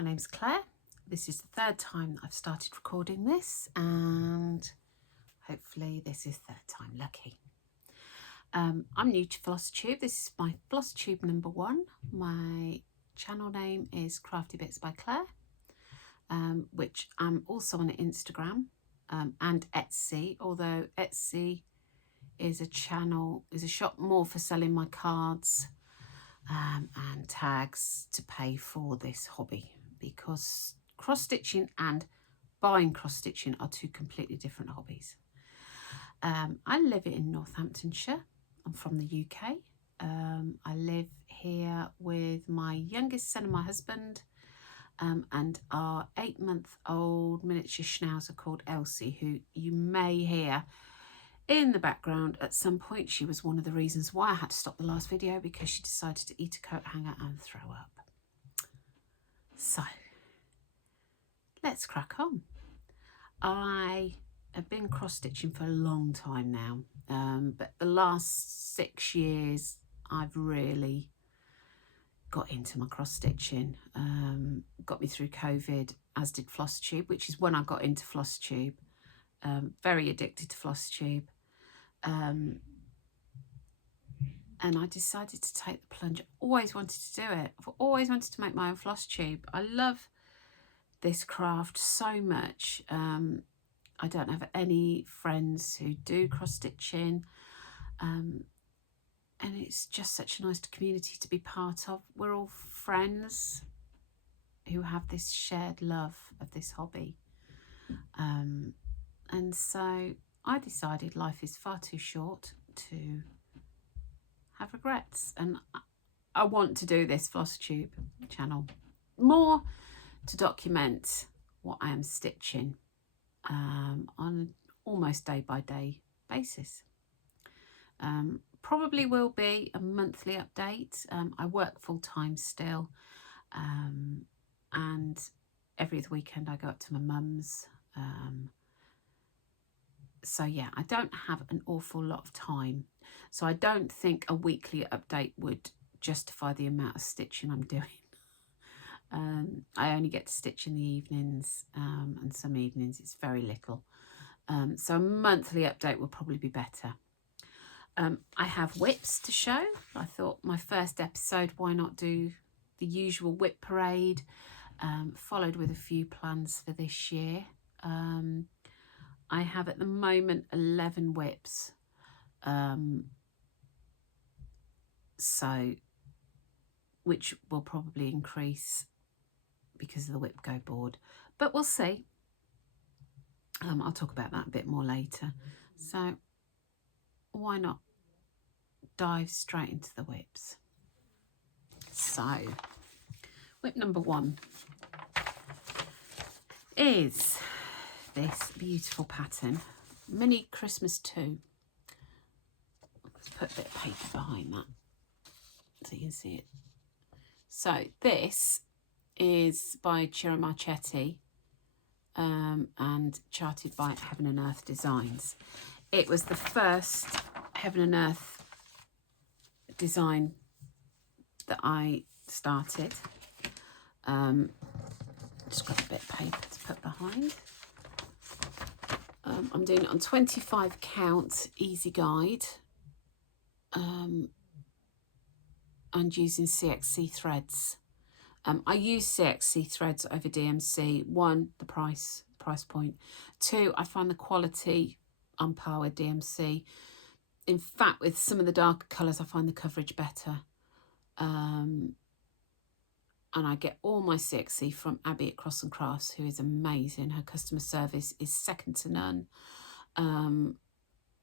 My name's Claire. This is the third time that I've started recording this, and hopefully this is third time lucky. I'm new to Flosstube. This is my Flosstube number 1. My channel name is Crafty Bits by Claire, which I'm also on Instagram and Etsy, although Etsy is a shop more for selling my cards and tags to pay for this hobby, because cross-stitching and buying cross-stitching are two completely different hobbies. I live in Northamptonshire. I'm from the UK. I live here with my youngest son and my husband, and our 8-month-old miniature schnauzer called Elsie, who you may hear in the background at some point. She was one of the reasons why I had to stop the last video, because she decided to eat a coat hanger and throw up. So let's crack on. I have been cross-stitching for a long time now, but the last 6 years I've really got into my cross-stitching. Got me through COVID, as did Flosstube, which is when I got into Flosstube. Very addicted to Flosstube. And I decided to take the plunge. Always wanted to do it. I've always wanted to make my own Flosstube. I love this craft so much. I don't have any friends who do cross-stitching, and it's just such a nice community to be part of. We're all friends who have this shared love of this hobby, and so I decided life is far too short to have regrets, and I want to do this Flosstube channel more to document what I am stitching on an almost day-by-day basis. Probably will be a monthly update. I work full-time still, and every other weekend I go up to my mum's. So yeah, I don't have an awful lot of time, so I don't think a weekly update would justify the amount of stitching I'm doing. I only get to stitch in the evenings, and some evenings it's very little. So a monthly update will probably be better. I have WIPs to show. I thought my first episode, why not do the usual WIP parade, followed with a few plans for this year. I have at the moment 11 WIPs. So, which will probably increase because of the WIP Go board, but we'll see. I'll talk about that a bit more later. So why not dive straight into the WIPs? So WIP number 1 is this beautiful pattern, Mini Christmas 2. Let's put a bit of paper behind that so you can see it. So this is by Ciro Marchetti, and charted by Heaven and Earth Designs. It was the first Heaven and Earth design that I started. Just got a bit of paper to put behind. I'm doing it on 25 count easy guide, and using CXC threads. I use CXC threads over DMC. 1, the price point. 2, I find the quality on par with DMC. In fact, with some of the darker colours, I find the coverage better. And I get all my CXC from Abby at Cross and Crafts, who is amazing. Her customer service is second to none.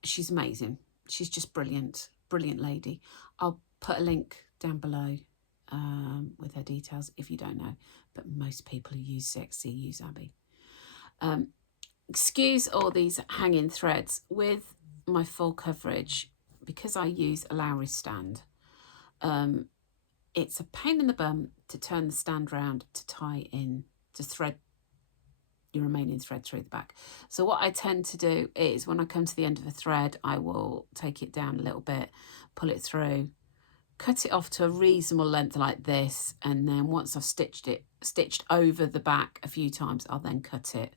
She's amazing. She's just brilliant lady. I'll put a link down below with her details if you don't know, but most people who use CXC use Abby. Excuse all these hanging threads with my full coverage, because I use a Lowry stand. It's a pain in the bum to turn the stand round to tie in, to thread your remaining thread through the back. So what I tend to do is, when I come to the end of a thread, I will take it down a little bit, pull it through, cut it off to a reasonable length like this, and then once I've stitched over the back a few times, I'll then cut it.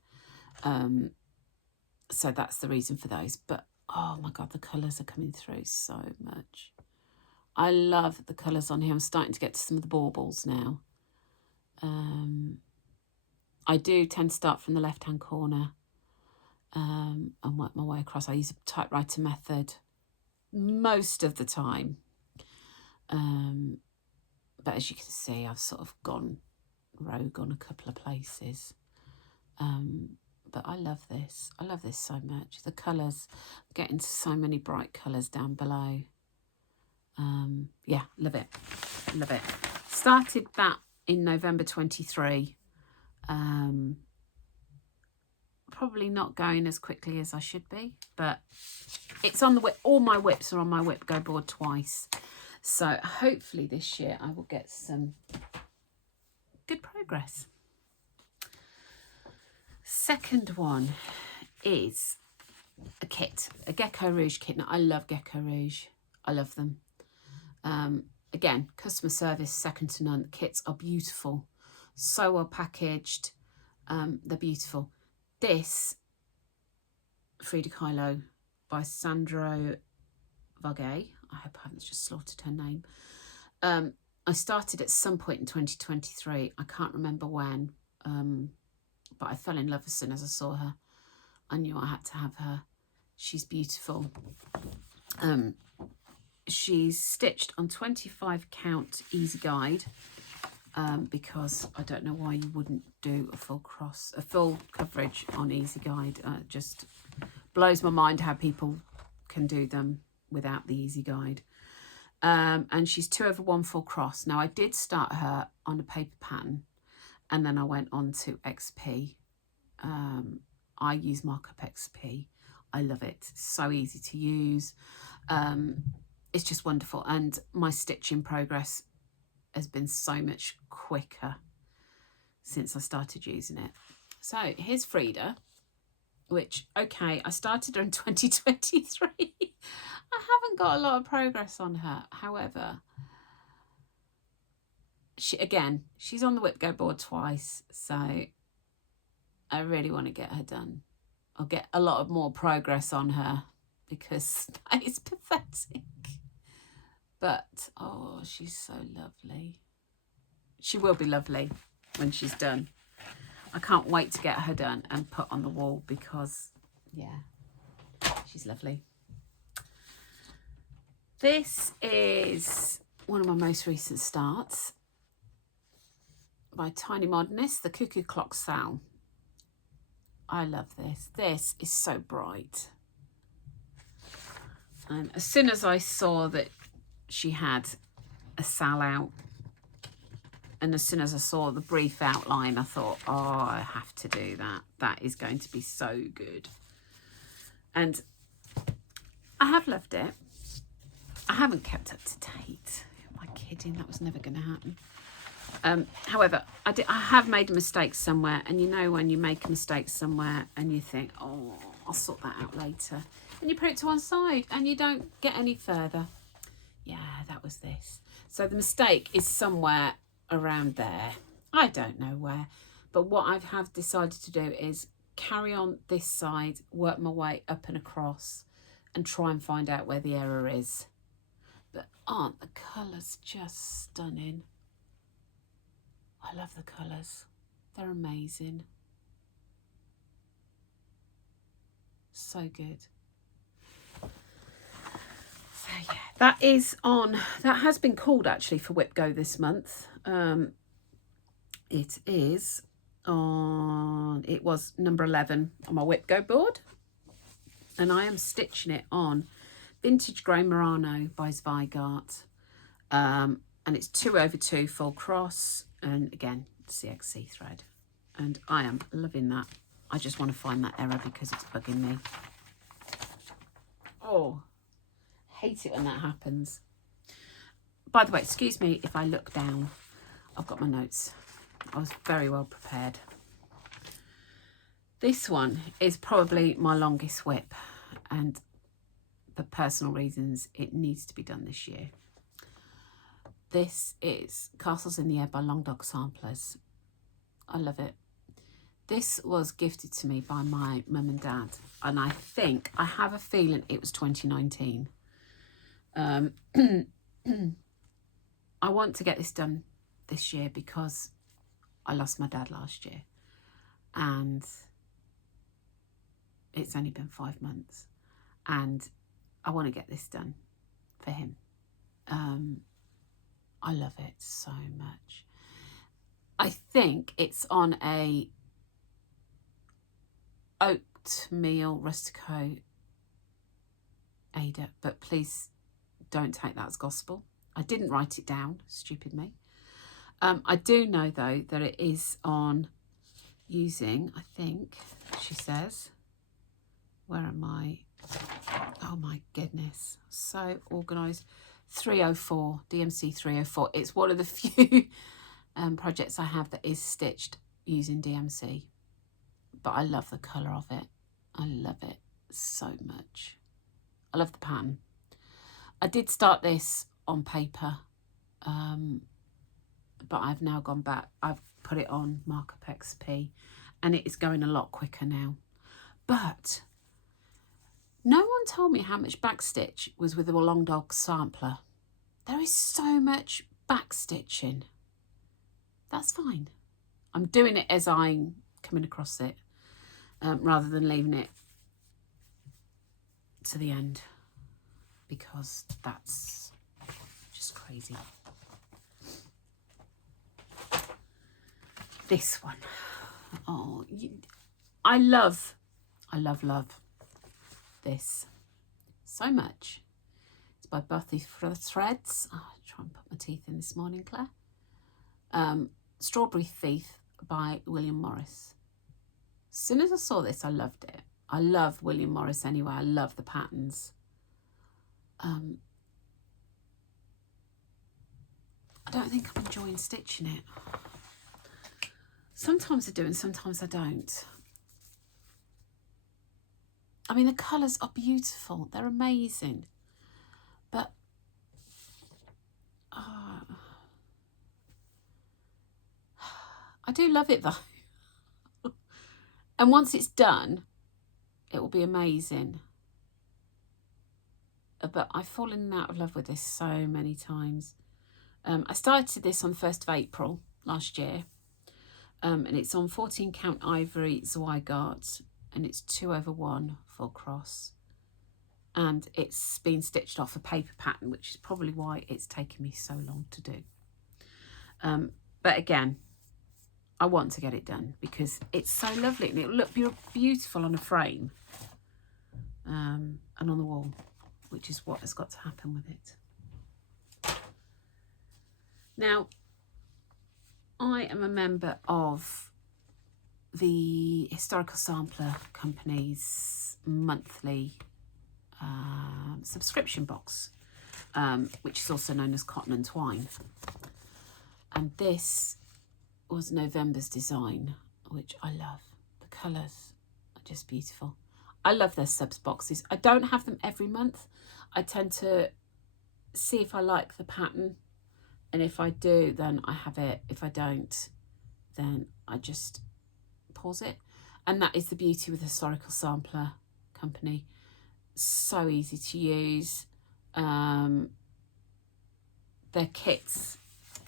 So that's the reason for those. But oh my god, the colours are coming through so much. I love the colours on here. I'm starting to get to some of the baubles now. I do tend to start from the left hand corner and work my way across. I use a typewriter method most of the time. But as you can see, I've sort of gone rogue on a couple of places. But I love this. I love this so much. The colours, getting so many bright colours down below. Yeah, love it. Love it. Started that in November 23. Probably not going as quickly as I should be, but it's on the WIP. All my WIPs are on my WIP Go board twice. So hopefully this year I will get some good progress. Second one is a kit, a Gecko Rouge kit. Now, I love Gecko Rouge. I love them. Again, customer service, second to none. The kits are beautiful. So well packaged. They're beautiful. This, Frida by Sandra Vargas. I hope I haven't just slaughtered her name. I started at some point in 2023. I can't remember when, but I fell in love as soon as I saw her. I knew I had to have her. She's beautiful. She's stitched on 25 count easy guide, because I don't know why you wouldn't do a full coverage on easy guide. It just blows my mind how people can do them without the easy guide. And she's 2/1 full cross. Now I did start her on a paper pattern, and then I went on to XP. I use markup XP. I love it. It's so easy to use. It's just wonderful, and my stitching progress has been so much quicker since I started using it. So here's Frida, which, okay, I started her in 2023. I haven't got a lot of progress on her. However, she's on the WIP Go board twice, so I really want to get her done. I'll get a lot of more progress on her, because that is pathetic. But, oh, she's so lovely. She will be lovely when she's done. I can't wait to get her done and put on the wall, because, yeah, she's lovely. This is one of my most recent starts by Tiny Modernist, the Cuckoo Clock Sal. I love this. This is so bright. And as soon as I saw that she had a sal out, and as soon as I saw the brief outline, I thought, oh, I have to do that. That is going to be so good. And I have loved it. I haven't kept up to date. Am I kidding? That was never going to happen. However, I have made a mistake somewhere, and you know when you make a mistake somewhere and you think, oh, I'll sort that out later, and you put it to one side and you don't get any further. Yeah, that was this. So the mistake is somewhere around there. I don't know where, but what I have decided to do is carry on this side, work my way up and across, and try and find out where the error is. But aren't the colours just stunning? I love the colours. They're amazing. So good. So yeah, that has been called actually for WIP Go this month. It was number 11 on my WIP Go board, and I am stitching it on Vintage Grey Murano by Vargas, and it's 2/2 full cross, and again CXC thread, and I am loving that. I just want to find that error because it's bugging me. Oh, hate it when that happens. By the way, excuse me if I look down. I've got my notes. I was very well prepared. This one is probably my longest WIP, and for personal reasons it needs to be done this year. This is Castles in the Air by Long Dog Samplers. I love it. This was gifted to me by my mum and dad, and I have a feeling it was 2019. I want to get this done this year because I lost my dad last year, and it's only been 5 months, and I want to get this done for him. I love it so much. I think it's on a oatmeal rustico Ada, but please don't take that as gospel. I didn't write it down, stupid me. I do know though that it is on using, I think she says, where am I? Oh my goodness, so organised. 304, DMC 304. It's one of the few projects I have that is stitched using DMC, but I love the colour of it. I love it so much. I love the pattern. I did start this on paper, but I've now gone back. I've put it on Markup XP, and it is going a lot quicker now. But no one told me how much backstitch was with the Long Dog sampler. There is so much backstitching. That's fine. I'm doing it as I'm coming across it, rather than leaving it to the end, because that's just crazy. This one. Oh, I love this so much. It's by Bothy Threads. Oh, I'll try and put my teeth in this morning, Claire. Strawberry Thief by William Morris. As soon as I saw this, I loved it. I love William Morris anyway. I love the patterns. I don't think I'm enjoying stitching it. Sometimes I do and sometimes I don't. I mean, the colours are beautiful. They're amazing. But I do love it though. And once it's done, it will be amazing. But I've fallen out of love with this so many times. I started this on 1st of April last year. And it's on 14 count ivory Zweigart, and it's 2/1 full cross, and it's been stitched off a paper pattern, which is probably why it's taken me so long to do. But again, I want to get it done because it's so lovely and it'll look beautiful on a frame, and on the wall, which is what has got to happen with it. Now, I am a member of the Historical Sampler Company's monthly subscription box, which is also known as Cotton and Twine. And this was November's design, which I love. The colours are just beautiful. I love their subs boxes. I don't have them every month. I tend to see if I like the pattern, and if I do, then I have it. If I don't, then I just pause it. And that is the beauty with the Historical Sampler Company. So easy to use. Their kits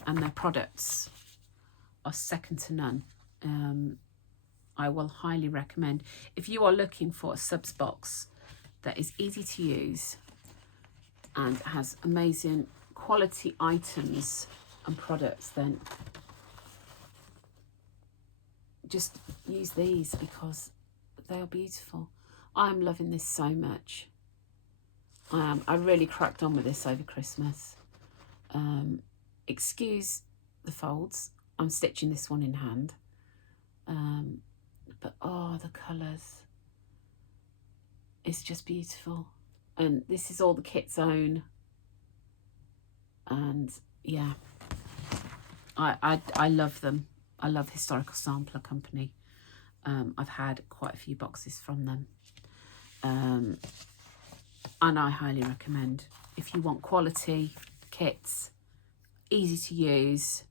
and their products are second to none. I will highly recommend. If you are looking for a subs box that is easy to use and has amazing quality items and products, then just use these because they are beautiful. I'm loving this so much. I really cracked on with this over Christmas. Excuse the folds. I'm stitching this one in hand. But oh, the colours. It's just beautiful. And this is all the kit's own. And yeah, I love them. I love Historical Sampler Company. I've had quite a few boxes from them. And I highly recommend, if you want quality kits, easy to use,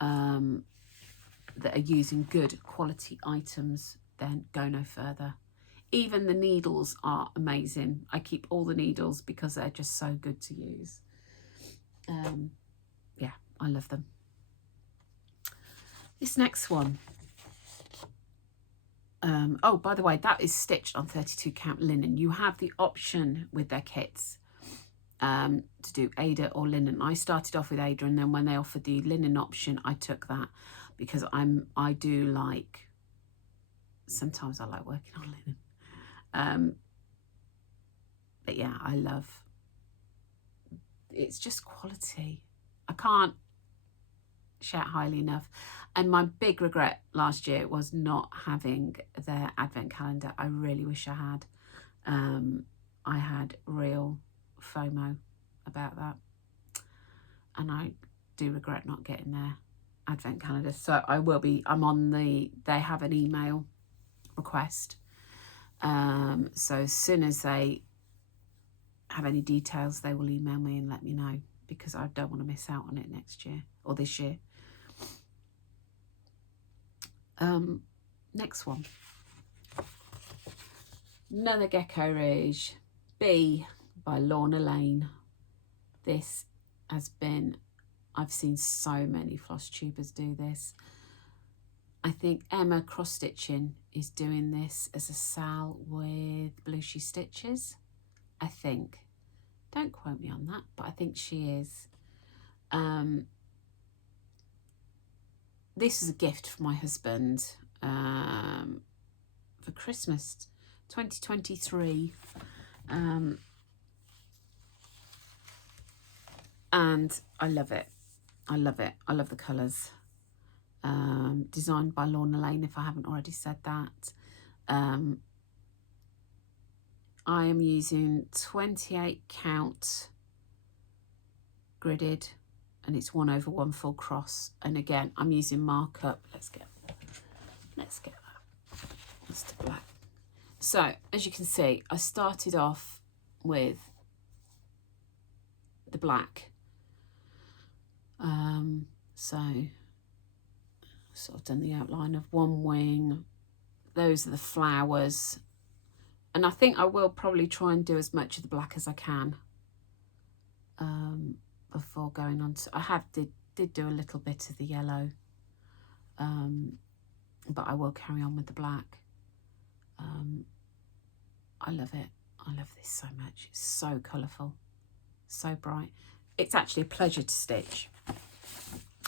that are using good quality items, then go no further. Even the needles are amazing. I keep all the needles because they're just so good to use. Yeah, I love them. This next one. Oh, by the way, that is stitched on 32 count linen. You have the option with their kits to do Ada or linen. I started off with Ada, and then when they offered the linen option, I took that because I do like, sometimes I like working on linen. But yeah, I love, it's just quality. I can't shout highly enough. And my big regret last year was not having their advent calendar. I really wish I had. I had real FOMO about that, and I do regret not getting their advent calendar. So I'm on they have an email request. So as soon as they have any details, they will email me and let me know, because I don't want to miss out on it next year or this year. Next one. Another Gecko Rouge, B by Lorna Lane. This has been, I've seen so many Flosstubers do this. I think Emma Cross Stitching is doing this as a Sal with Blueshy Stitches. I think. Don't quote me on that, but I think she is. This is a gift for my husband for Christmas 2023. And I love it. I love it. I love the colours. Designed by Lorna Lane, if I haven't already said that. I am using 28 count gridded, and it's 1/1 full cross. And again, I'm using markup. Let's get that. That's the black. So as you can see, I started off with the black. So sort of done the outline of one wing. Those are the flowers. And I think I will probably try and do as much of the black as I can before going on to, I did do a little bit of the yellow, but I will carry on with the black. I love it. I love this so much. It's so colourful, so bright. It's actually a pleasure to stitch.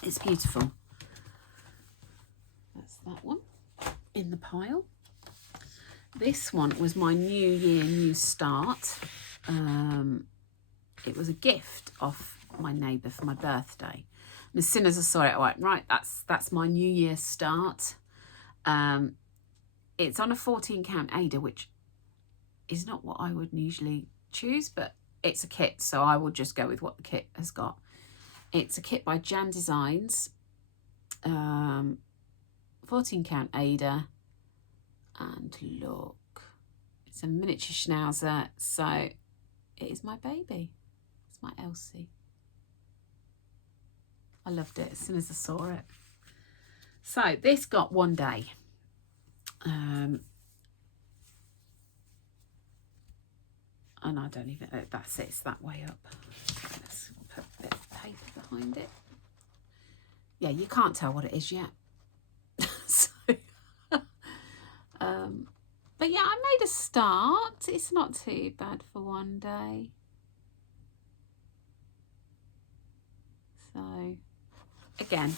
It's beautiful. That's that one in the pile. This one was my New Year, New Start. It was a gift off my neighbour for my birthday. And as soon as I saw it, I went, right, that's my New Year start. It's on a 14 count Ada, which is not what I would usually choose, but it's a kit, so I will just go with what the kit has got. It's a kit by Jann Designs, 14 count Ada, and look, it's a miniature schnauzer, so it is my baby. It's my Elsie. I loved it as soon as I saw it. So this got one day. And I don't even, that's it, it's that way up. Let's put a bit of paper behind it. Yeah, you can't tell what it is yet. So, but yeah, I made a start. It's not too bad for one day. So, again,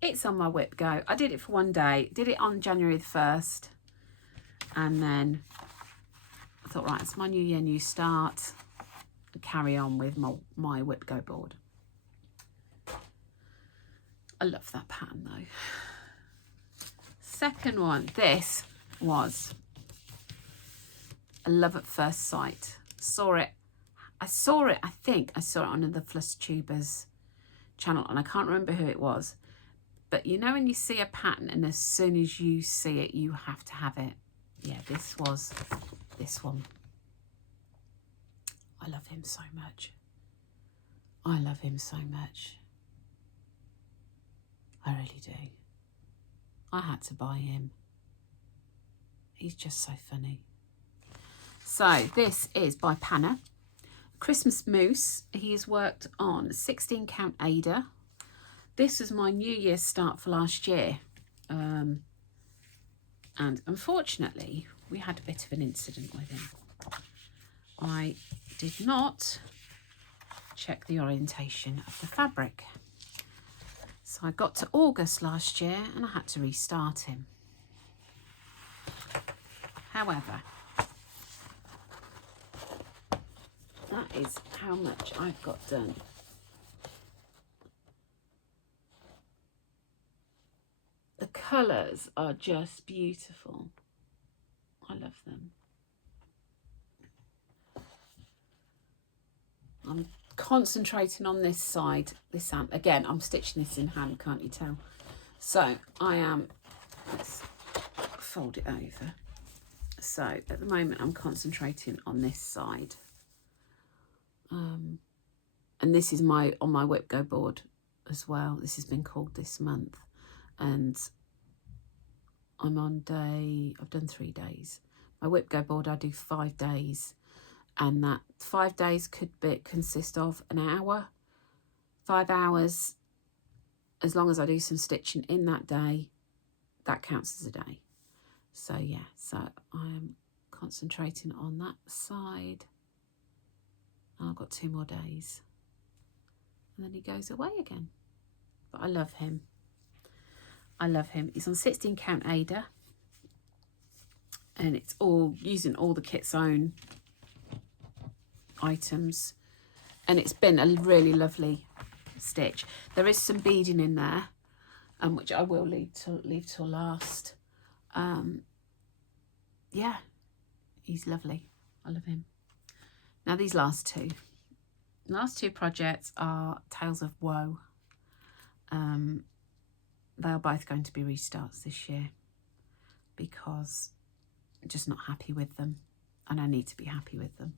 it's on my WIP go. I did it for one day, did it on January the 1st, and then I thought, right, it's my New Year, New Start. I'll carry on with my WIP go board. I love that pattern though. Second one, this was a love at first sight. I think I saw it on the Flosstubers channel, and I can't remember who it was. But you know when you see a pattern and as soon as you see it, you have to have it. Yeah, this was this one. I love him so much. I love him so much. I really do. I had to buy him. He's just so funny. So this is by Panna. Christmas Mousse. He's worked on 16 count Ada. This was my New Year's start for last year. And unfortunately, we had a bit of an incident with him. I did not check the orientation of the fabric. So I got to August last year and I had to restart him. However, that is how much I've got done. The colours are just beautiful. I love them. I'm concentrating on this side, this hand. Again, I'm stitching this in hand, can't you tell? So I am, let's fold it over. So at the moment I'm concentrating on this side. And this is on my WIP Go board as well. This has been called this month. And I'm on I've done 3 days. My WIP Go board I do 5 days. And that 5 days could consist of an hour, 5 hours. As long as I do some stitching in that day, that counts as a day. So yeah, so I'm concentrating on that side. And I've got 2 more days. And then he goes away again. But I love him. I love him. He's on 16 count Ada. And it's all using all the kit's own items. And it's been a really lovely stitch. There is some beading in there, which I will leave till last. Yeah, he's lovely. I love him. Now these last two projects are Tales of Woe. They are both going to be restarts this year because I'm just not happy with them and I need to be happy with them.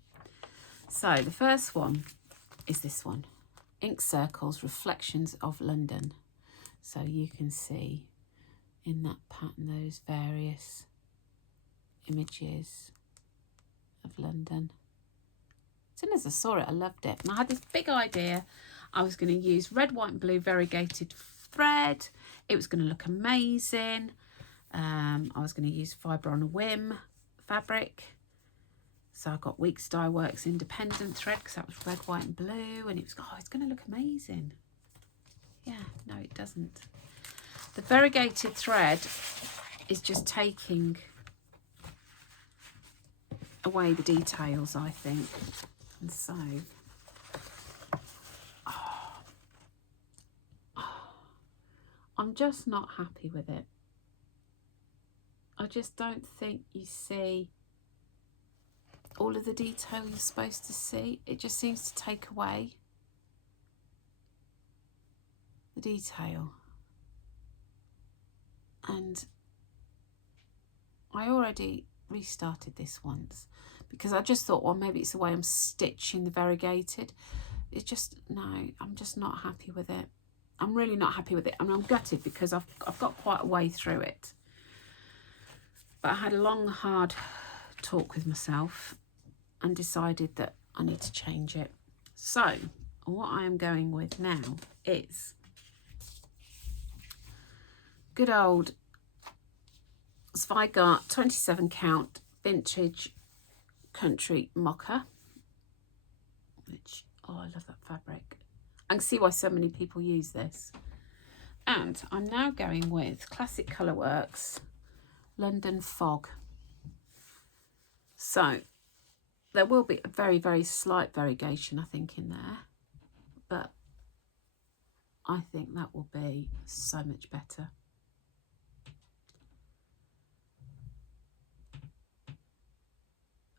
So the first one is this one, Ink Circles, Reflections of London. So you can see in that pattern those various images of London. As soon as I saw it, I loved it. And I had this big idea. I was going to use red, white and blue variegated thread. It was going to look amazing. I was going to use Fibre on a Whim fabric. So I got Weeks Dye Works independent thread because that was red, white and blue. And it was, oh, it's going to look amazing. Yeah, no, it doesn't. The variegated thread is just taking away the details, I think. And so, I'm just not happy with it. I just don't think you see all of the detail you're supposed to see. It just seems to take away the detail. And I already restarted this once because I just thought, well, maybe it's the way I'm stitching the variegated. It's just, no, I'm just not happy with it. I'm really not happy with it. And I'm gutted because I've got quite a way through it. But I had a long, hard talk with myself and decided that I need to change it. So what I am going with now is good old Vargas 27 count vintage country mocha, which, oh, I love that fabric. I can see why so many people use this. And I'm now going with Classic Colourworks London Fog. So there will be a very, very slight variegation, I think, in there, but I think that will be so much better.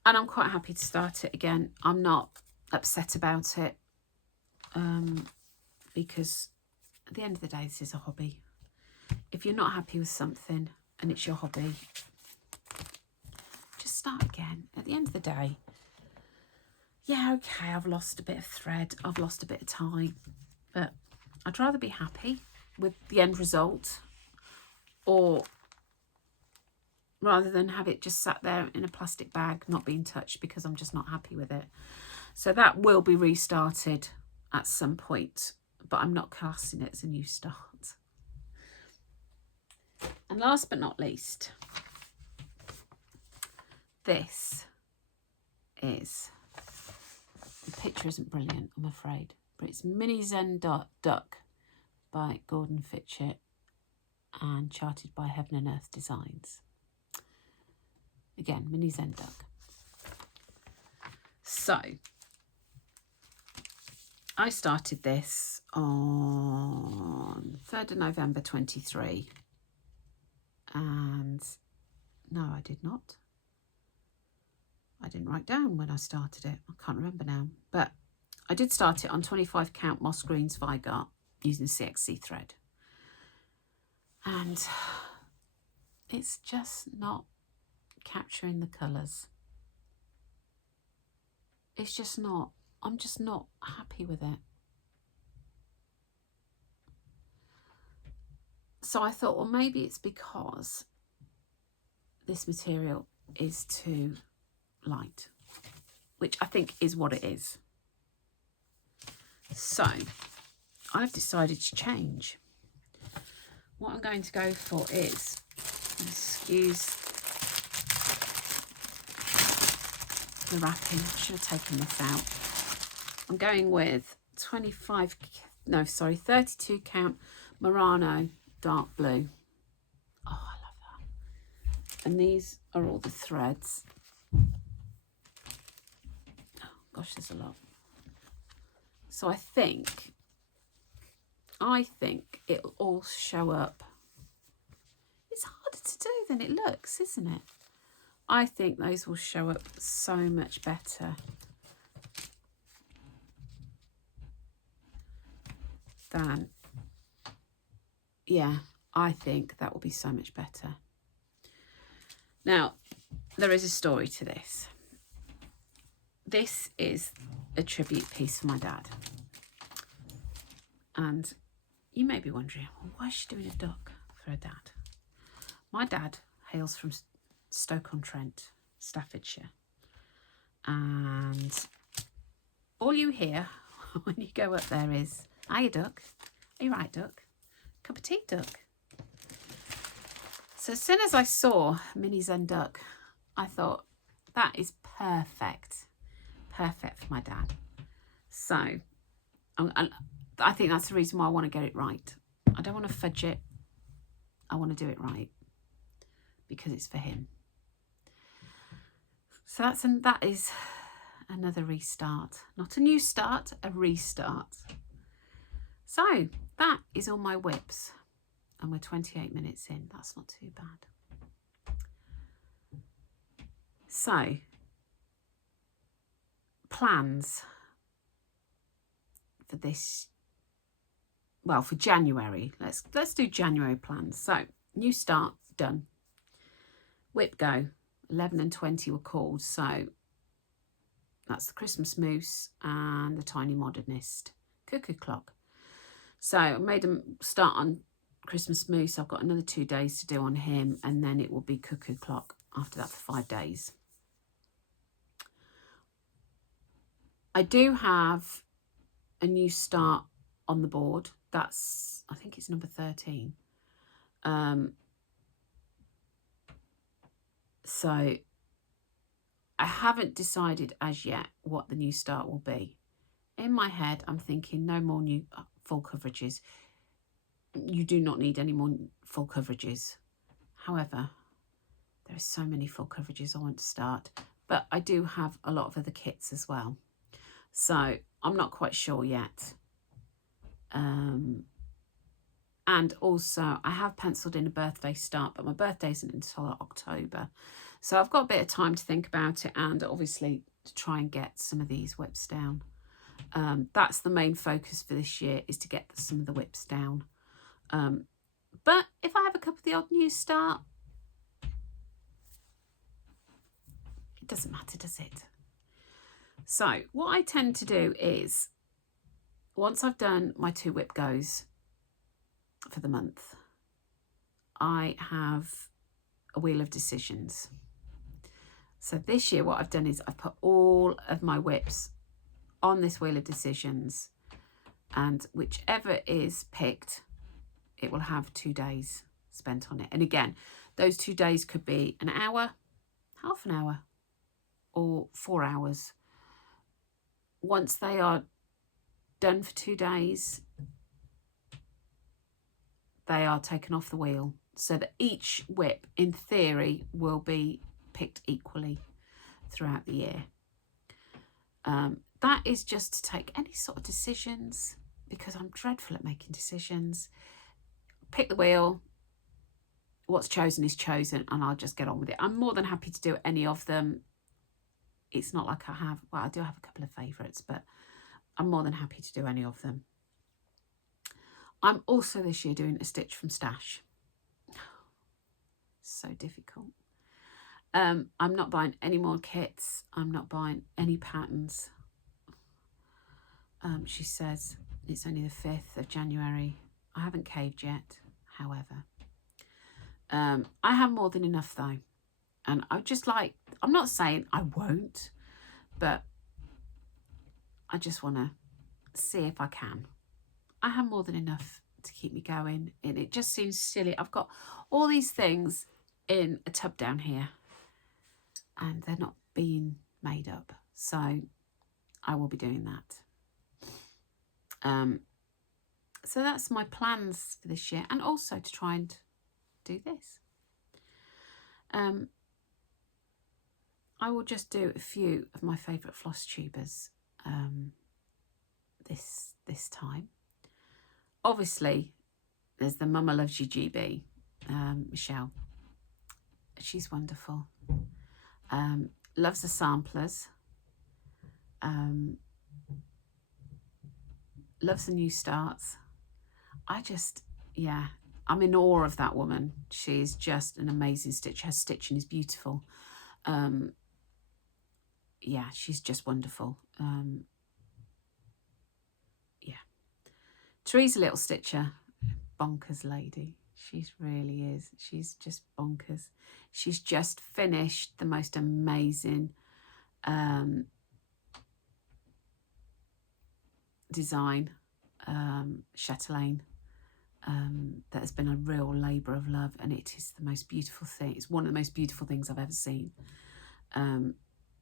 And I'm quite happy to start it again. I'm not upset about it because at the end of the day, this is a hobby. If you're not happy with something and it's your hobby, just start again. At the end of the day, yeah, okay, I've lost a bit of thread, I've lost a bit of time, but I'd rather be happy with the end result, or rather than have it just sat there in a plastic bag not being touched because I'm just not happy with it. So that will be restarted at some point, but I'm not classing it as a new start. And last but not least, this is, the picture isn't brilliant, I'm afraid, but it's Mini Zen Duck by Gordon Fitchett and charted by Heaven and Earth Designs. Again, Mini Zen Duck. So I started this on 3rd of November 23, and no, I did not. I didn't write down when I started it. I can't remember now, but I did start it on 25 count moss greens Vargas using CXC thread, and it's just not capturing the colours. It's just not. I'm just not happy with it. So I thought, well, maybe it's because this material is too light, which I think is what it is. So I've decided to change. What I'm going to go for is, excuse the wrapping, I should have taken this out. I'm going with 32 count Murano dark blue. Oh, I love that. And these are all the threads. Oh gosh, there's a lot. So I think it'll all show up. It's harder to do than it looks, isn't it? I think those will show up so much better than, yeah, I think that will be so much better. Now, there is a story to this. This is a tribute piece for my dad. And you may be wondering, well, why is she doing a duck for her dad? My dad hails from Stoke-on-Trent, Staffordshire. And all you hear when you go up there is, "Are you duck? Are you right, duck? Cup of tea, duck?" So as soon as I saw Mini Zen Duck, I thought, that is perfect. Perfect for my dad. So I think that's the reason why I want to get it right. I don't want to fudge it. I want to do it right because it's for him. So that is another restart. Not a new start, a restart. So that is all my WIPs. And we're 28 minutes in. That's not too bad. So, plans for this, well, for January. Let's do January plans. So, new start, done. WIP go, 11 and 20 were called. So, that's the Christmas Moose and the Tiny Modernist. Cuckoo Clock. So, I made them start on Christmas Moose. I've got another 2 days to do on him, and then it will be Cuckoo Clock after that for 5 days. I do have a new start on the board. That's, I think it's number 13. So I haven't decided as yet what the new start will be. In my head, I'm thinking no more new full coverages. You do not need any more full coverages. However, there are so many full coverages I want to start, but I do have a lot of other kits as well. So I'm not quite sure yet. And also I have penciled in a birthday start, but my birthday isn't until October. So I've got a bit of time to think about it, and obviously to try and get some of these WIPs down. That's the main focus for this year, is to get some of the WIPs down. But if I have a couple of the odd new start, it doesn't matter, does it? So what I tend to do is, once I've done my 2 WIP goes, for the month, I have a wheel of decisions. So this year what I've done is I've put all of my WIPs on this wheel of decisions, and whichever is picked, it will have 2 days spent on it. And again, those 2 days could be an hour, half an hour, or 4 hours. Once they are done for 2 days, they are taken off the wheel, so that each WIP, in theory, will be picked equally throughout the year. That is just to take any sort of decisions, because I'm dreadful at making decisions. Pick the wheel, what's chosen is chosen, and I'll just get on with it. I'm more than happy to do any of them. It's not like I have, well, I do have a couple of favourites, but I'm more than happy to do any of them. I'm also this year doing a stitch from stash. So difficult. I'm not buying any more kits. I'm not buying any patterns. She says it's only the 5th of January. I haven't caved yet, however. I have more than enough though. And I just like, I'm not saying I won't, but I just want to see if I can. I have more than enough to keep me going, and it just seems silly. I've got all these things in a tub down here and they're not being made up, so I will be doing that. So that's my plans for this year, and also to try and do this. I will just do a few of my favourite Flosstubers this time. Obviously, there's the Mama Loves You GB, Michelle. She's wonderful. Loves the samplers. Loves the new starts. Yeah, I'm in awe of that woman. She's just an amazing stitcher. Her stitching is beautiful. Yeah, she's just wonderful. Yeah. Teresa Little Stitcher, bonkers lady. She really is. She's just bonkers. She's just finished the most amazing design, chatelaine, that has been a real labour of love, and it is the most beautiful thing. It's one of the most beautiful things I've ever seen.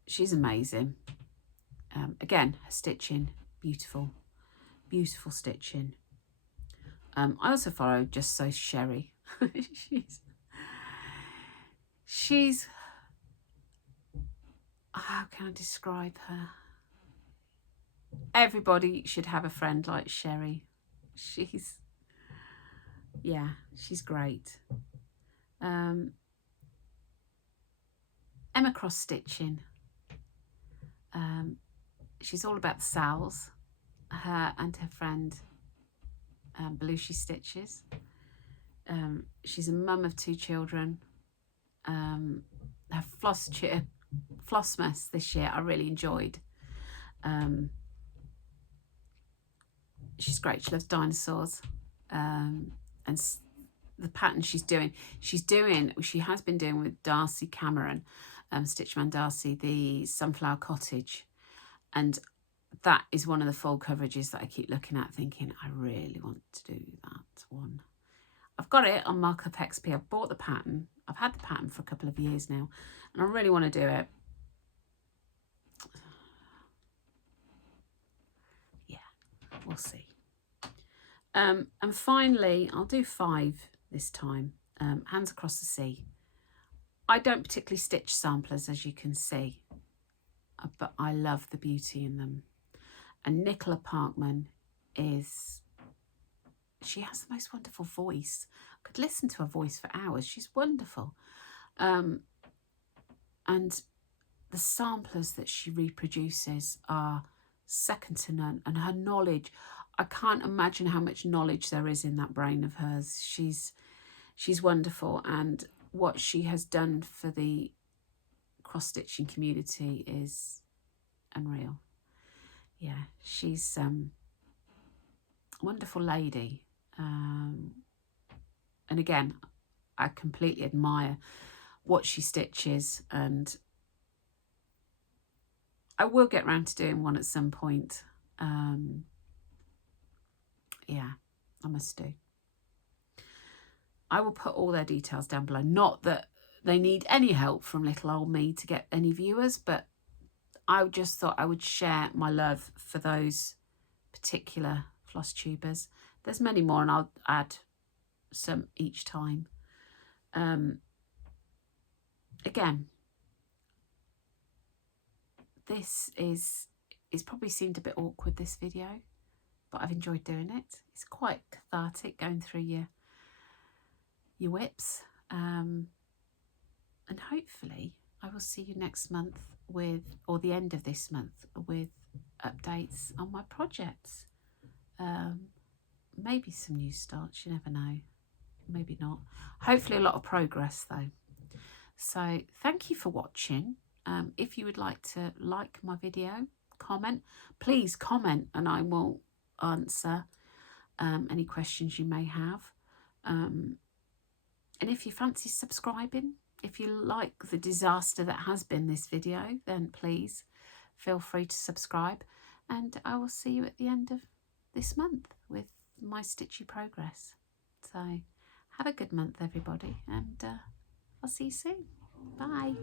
She's amazing. Again, her stitching, beautiful, beautiful stitching. I also follow Just So Sherry. she's how can I describe her? Everybody should have a friend like Sherry. She's great. Emma Cross Stitching. She's all about the salves. Her and her friend Belushi Stitches. She's a mum of 2 children. Her Flossmas this year I really enjoyed. She's great. She loves dinosaurs. And the pattern she has been doing with Darcy Cameron, Stitchman Darcy, the Sunflower Cottage. And that is one of the full coverages that I keep looking at thinking, I really want to do that one. I've got it on Markup XP. I've bought the pattern. I've had the pattern for a couple of years now, and I really want to do it. Yeah, we'll see. And finally, I'll do 5 this time. Hands Across the Sea. I don't particularly stitch samplers, as you can see, but I love the beauty in them. And Nicola Parkman she has the most wonderful voice. I could listen to her voice for hours. She's wonderful. And the samplers that she reproduces are second to none. And her knowledge, I can't imagine how much knowledge there is in that brain of hers. She's wonderful. And what she has done for the cross-stitching community is unreal. Yeah, she's a wonderful lady. And again, I completely admire what she stitches, and I will get round to doing one at some point. Yeah, I must do. I will put all their details down below. Not that they need any help from little old me to get any viewers, but I just thought I would share my love for those particular Flosstubers. There's many more, and I'll add some each time. Again, this is probably seemed a bit awkward, this video, but I've enjoyed doing it. It's quite cathartic going through your WIPs, and hopefully I will see you next month with, or the end of this month, with updates on my projects. Maybe some new starts, you never know, maybe not. Hopefully a lot of progress though. So thank you for watching. If you would like to like my video, comment, please comment, and I will answer any questions you may have. And if you fancy subscribing, if you like the disaster that has been this video, then please feel free to subscribe, and I will see you at the end of this month with my stitchy progress. So have a good month, everybody, and I'll see you soon. Bye.